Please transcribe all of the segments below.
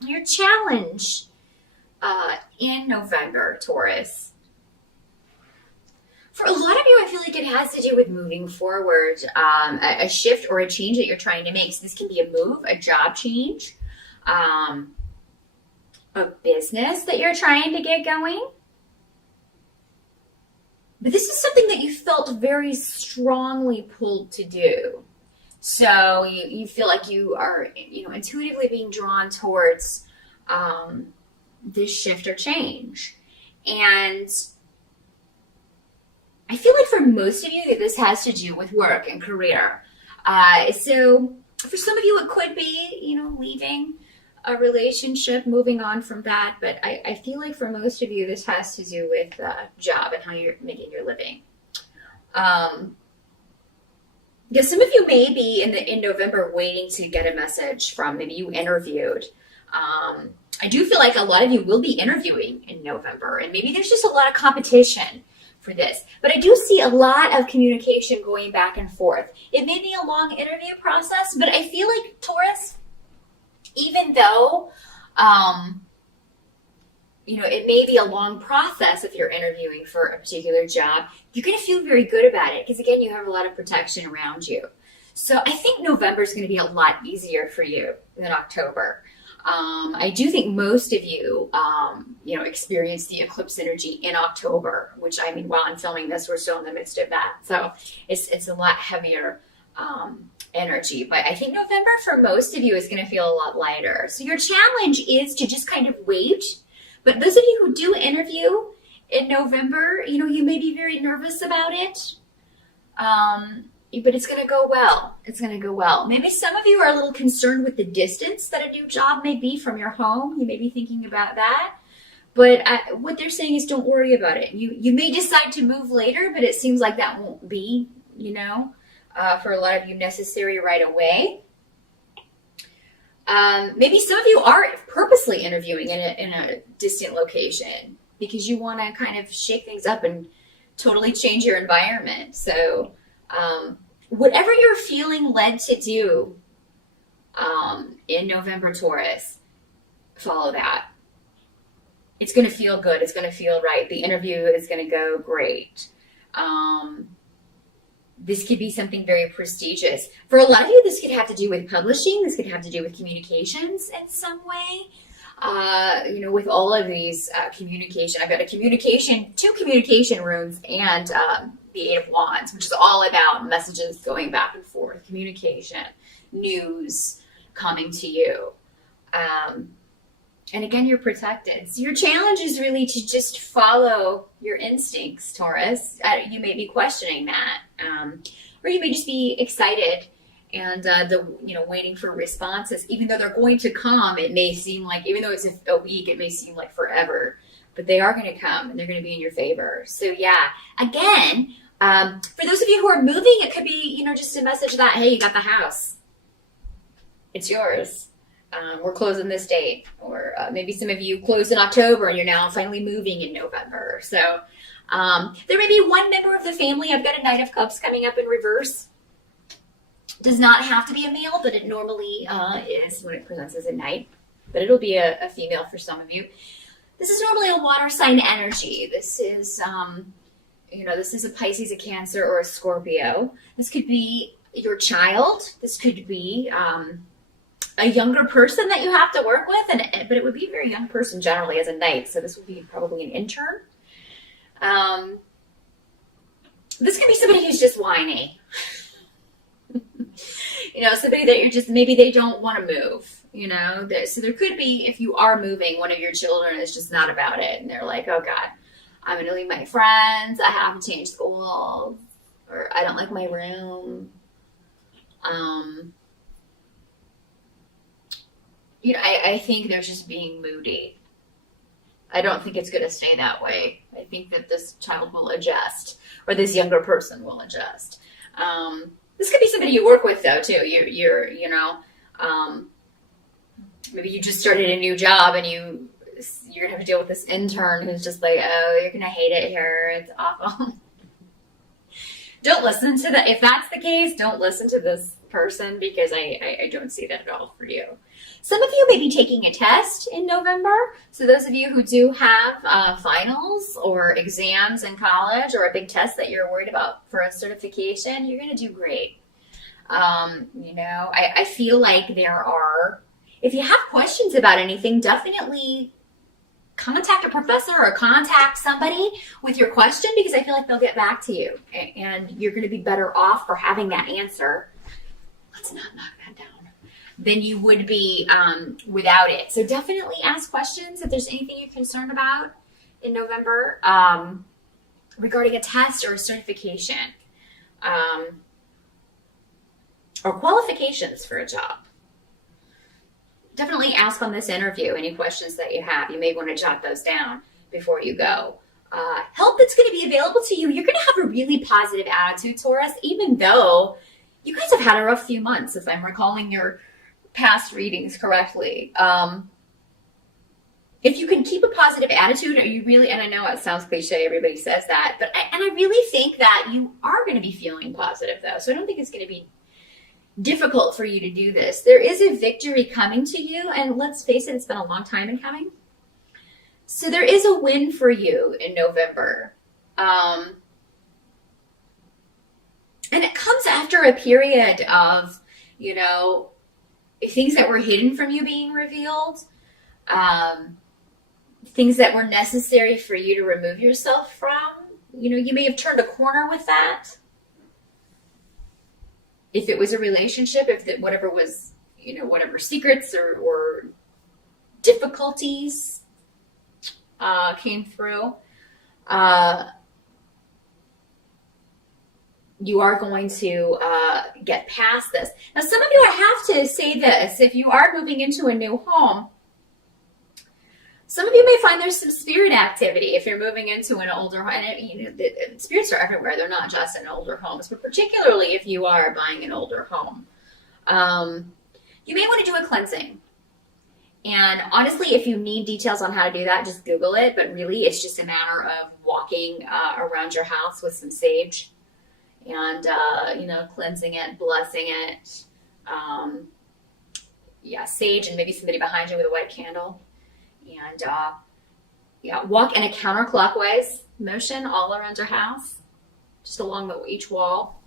Your challenge in November, Taurus. For a lot of you, I feel like it has to do with moving forward, a shift or a change that you're trying to make. So this can be a move, a job change, a business that you're trying to get going. But this is something that you felt very strongly pulled to do. So you feel like you are, intuitively being drawn towards this shift or change. And I feel like for most of you that this has to do with work and career. So for some of you, it could be, leaving a relationship, moving on from that. But I feel like for most of you, this has to do with job and how you're making your living. Because some of you may be in November waiting to get a message from, maybe you interviewed. I do feel like a lot of you will be interviewing in November, and maybe there's just a lot of competition for this. But I do see a lot of communication going back and forth. It may be a long interview process, but I feel like Taurus, even though, it may be a long process if you're interviewing for a particular job, you're going to feel very good about it because, again, you have a lot of protection around you. So I think November is going to be a lot easier for you than October. I do think most of you, experience the eclipse energy in October, which, while I'm filming this, we're still in the midst of that. So it's a lot heavier energy. But I think November for most of you is going to feel a lot lighter. So your challenge is to just kind of wait. But those of you who do interview in November, you may be very nervous about it. But it's going to go well. It's going to go well. Maybe some of you are a little concerned with the distance that a new job may be from your home. You may be thinking about that. But what they're saying is don't worry about it. You may decide to move later, but it seems like that won't be, for a lot of you necessary right away. Maybe some of you are purposely interviewing in a distant location because you want to kind of shake things up and totally change your environment. So whatever you're feeling led to do in November, Taurus, follow that. It's going to feel good. It's going to feel right. The interview is going to go great. This could be something very prestigious. For a lot of you, this could have to do with publishing. This could have to do with communications in some way. With all of these communication, I've got two communication runes, and the Eight of Wands, which is all about messages going back and forth, communication, news coming to you. And again, you're protected. So your challenge is really to just follow your instincts, Taurus. You may be questioning that. Or you may just be excited and waiting for responses. Even though they're going to come, it may seem like, even though it's a week, it may seem like forever. But they are going to come and they're going to be in your favor. So yeah, again, for those of you who are moving, it could be, just a message that, hey, you got the house. It's yours. We're closing this date. Or maybe some of you closed in October and you're now finally moving in November. So there may be one member of the family. I've got a Knight of Cups coming up in reverse. Does not have to be a male, but it normally is when it presents as a knight. But it'll be a female for some of you. This is normally a water sign energy. This is, this is a Pisces, a Cancer, or a Scorpio. This could be your child. This could be a younger person that you have to work with, but it would be a very young person generally as a knight. So this would be probably an intern. This could be somebody who's just whiny. Somebody that you're just, maybe they don't want to move. So there could be, if you are moving, one of your children is just not about it. And they're like, oh God, I'm going to leave my friends. I have to change schools. Or I don't like my room. I think they're just being moody. I don't think it's going to stay that way. I think that this child will adjust, or this younger person will adjust. This could be somebody you work with, though, too. Maybe you just started a new job and you're going to have to deal with this intern who's just like, oh, you're going to hate it here. It's awful. Don't listen to that. If that's the case, don't listen to this person because I don't see that at all for you. Some of you may be taking a test in November. So those of you who do have finals or exams in college or a big test that you're worried about for a certification, you're going to do great. I feel like if you have questions about anything, definitely contact a professor or contact somebody with your question, because I feel like they'll get back to you and you're going to be better off for having that answer. Let's not knock that down. Than you would be without it. So definitely ask questions if there's anything you're concerned about in November regarding a test or a certification or qualifications for a job. Definitely ask on this interview any questions that you have. You may want to jot those down before you go. Help that's going to be available to you. You're going to have a really positive attitude, Taurus, even though you guys have had a rough few months, if I'm recalling your past readings correctly. If you can keep a positive attitude, and I know it sounds cliche, everybody says that, but I really think that you are going to be feeling positive though. So I don't think it's going to be difficult for you to do this. There is a victory coming to you, and let's face it, it's been a long time in coming. So there is a win for you in November. And it comes after a period of, things that were hidden from you being revealed, things that were necessary for you to remove yourself from. You may have turned a corner with that. If it was a relationship, whatever was, whatever secrets or difficulties came through, you are going to get past this. Now, some of you, I have to say this, if you are moving into a new home, some of you may find there's some spirit activity if you're moving into an older home. And the spirits are everywhere. They're not just in older homes, but particularly if you are buying an older home. You may want to do a cleansing. And honestly, if you need details on how to do that, just Google it. But really, it's just a matter of walking around your house with some sage and, cleansing it, blessing it. Sage and maybe somebody behind you with a white candle. And walk in a counterclockwise motion all around your house, just along each wall,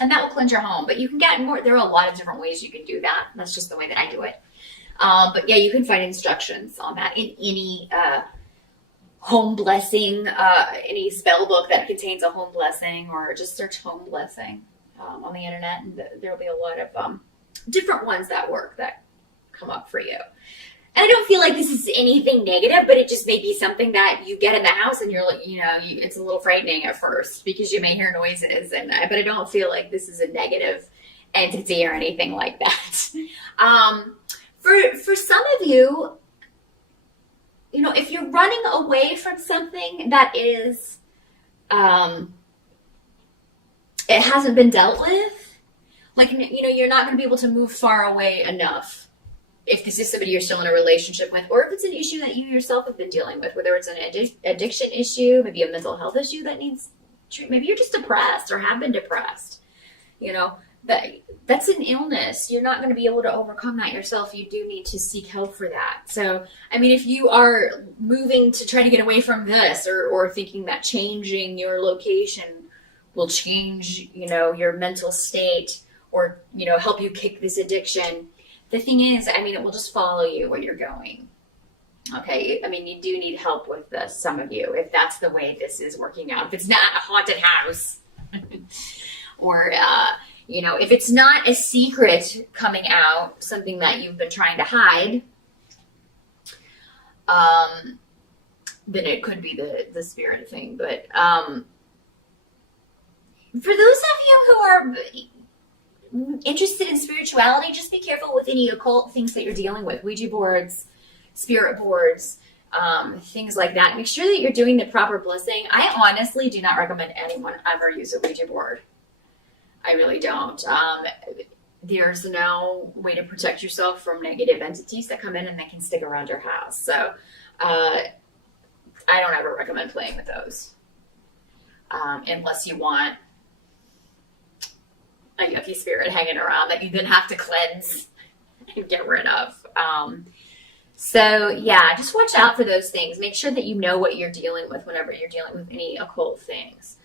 and that will cleanse your home. But you can get more. There are a lot of different ways you can do that. That's just the way that I do it. But you can find instructions on that in any home blessing, any spell book that contains a home blessing, or just search home blessing on the internet, and there will be a lot of different ones that work that come up for you. And I don't feel like this is anything negative, but it just may be something that you get in the house and you're like, it's a little frightening at first because you may hear noises, but I don't feel like this is a negative entity or anything like that. For some of you, if you're running away from something that is, it hasn't been dealt with, like, you're not going to be able to move far away enough. If this is somebody you're still in a relationship with, or if it's an issue that you yourself have been dealing with, whether it's an addiction issue, maybe a mental health issue that needs treatment, maybe you're just depressed or have been depressed, that's an illness. You're not going to be able to overcome that yourself. You do need to seek help for that. So, if you are moving to try to get away from this or thinking that changing your location will change, your mental state or, help you kick this addiction, the thing is, it will just follow you where you're going. Okay? You do need help with this, some of you, if that's the way this is working out. If it's not a haunted house or, if it's not a secret coming out, something that you've been trying to hide, then it could be the spirit thing. But for those of you who are interested in spirituality, just be careful with any occult things that you're dealing with. Ouija boards, spirit boards, things like that. Make sure that you're doing the proper blessing. I honestly do not recommend anyone ever use a Ouija board. I really don't. There's no way to protect yourself from negative entities that come in and they can stick around your house. So I don't ever recommend playing with those unless you want a yucky spirit hanging around that you then have to cleanse and get rid of. So yeah, just watch out for those things. Make sure that you know what you're dealing with whenever you're dealing with any occult things.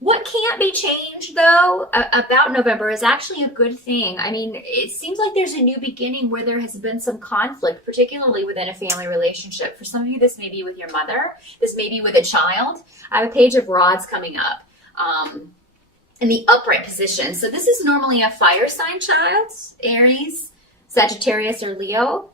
What can't be changed, though, about November is actually a good thing. I mean, it seems like there's a new beginning where there has been some conflict, particularly within a family relationship. For some of you, this may be with your mother. This may be with a child. I have a page of rods coming up in the upright position. So this is normally a fire sign child, Aries, Sagittarius, or Leo.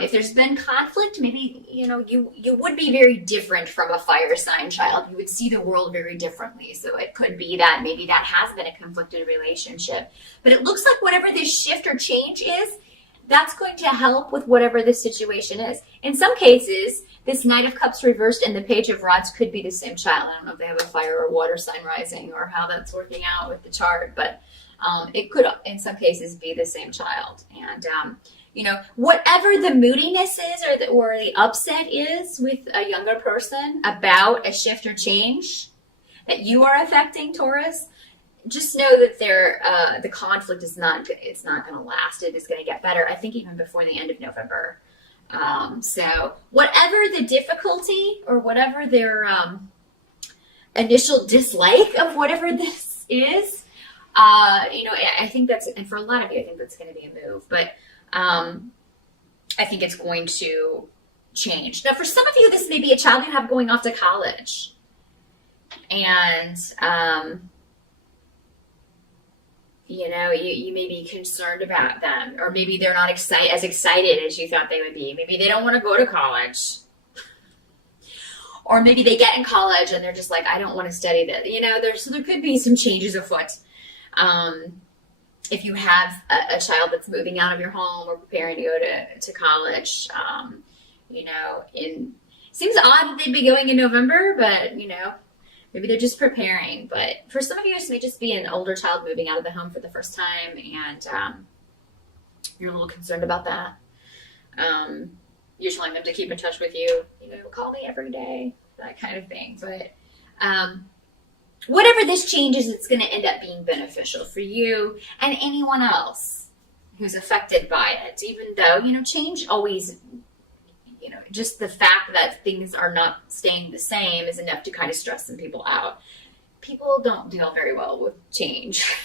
If there's been conflict, maybe, you would be very different from a fire sign child. You would see the world very differently. So it could be that maybe that has been a conflicted relationship. But it looks like whatever this shift or change is, that's going to help with whatever the situation is. In some cases, this Knight of Cups reversed and the Page of Rods could be the same child. I don't know if they have a fire or water sign rising or how that's working out with the chart, but it could, in some cases, be the same child. And whatever the moodiness is or the upset is with a younger person about a shift or change that you are affecting, Taurus, just know that the conflict it's not going to last. It is going to get better, I think, even before the end of November. So whatever the difficulty or whatever their initial dislike of whatever this is, I think that's, and for a lot of you, I think that's going to be a move. But I think it's going to change. Now, for some of you, this may be a child you have going off to college. And, you may be concerned about them. Or maybe they're not as excited as you thought they would be. Maybe they don't want to go to college. Or maybe they get in college and they're just like, I don't want to study this. So there could be some changes afoot. If you have a child that's moving out of your home or preparing to go to college, it seems odd that they'd be going in November, but, maybe they're just preparing. But for some of you, this may just be an older child moving out of the home for the first time, and you're a little concerned about that. You're telling them to keep in touch with you, call me every day, that kind of thing. But whatever this changes, it's going to end up being beneficial for you and anyone else who's affected by it. Even though, change always, just the fact that things are not staying the same is enough to kind of stress some people out. People don't deal very well with change.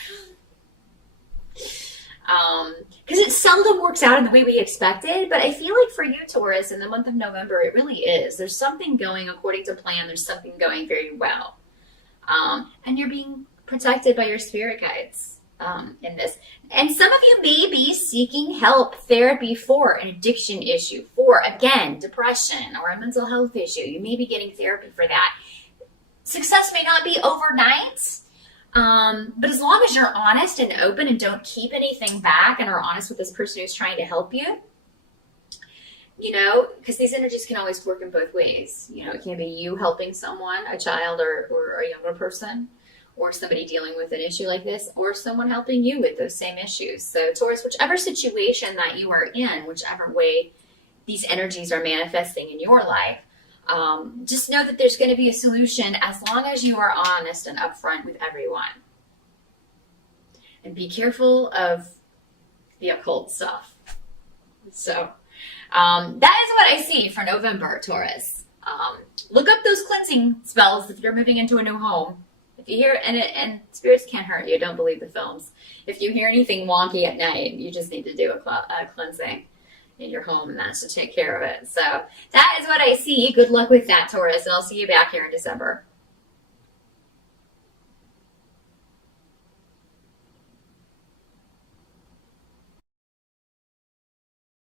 Because it seldom works out in the way we expected. But I feel like for you, Taurus, in the month of November, it really is. There's something going according to plan. There's something going very well. And you're being protected by your spirit guides in this. And some of you may be seeking help, therapy for an addiction issue, for, again, depression or a mental health issue. You may be getting therapy for that. Success may not be overnight, but as long as you're honest and open and don't keep anything back and are honest with this person who's trying to help you, because these energies can always work in both ways. It can be you helping someone, a child or a younger person, or somebody dealing with an issue like this, or someone helping you with those same issues. So Taurus, whichever situation that you are in, whichever way these energies are manifesting in your life, just know that there's going to be a solution as long as you are honest and upfront with everyone. And be careful of the occult stuff. So that is what I see for November, Taurus. Look up those cleansing spells if you're moving into a new home. If you hear, and spirits can't hurt you, don't believe the films. If you hear anything wonky at night, you just need to do a cleansing in your home, and that should take care of it. So that is what I see. Good luck with that, Taurus, and I'll see you back here in December.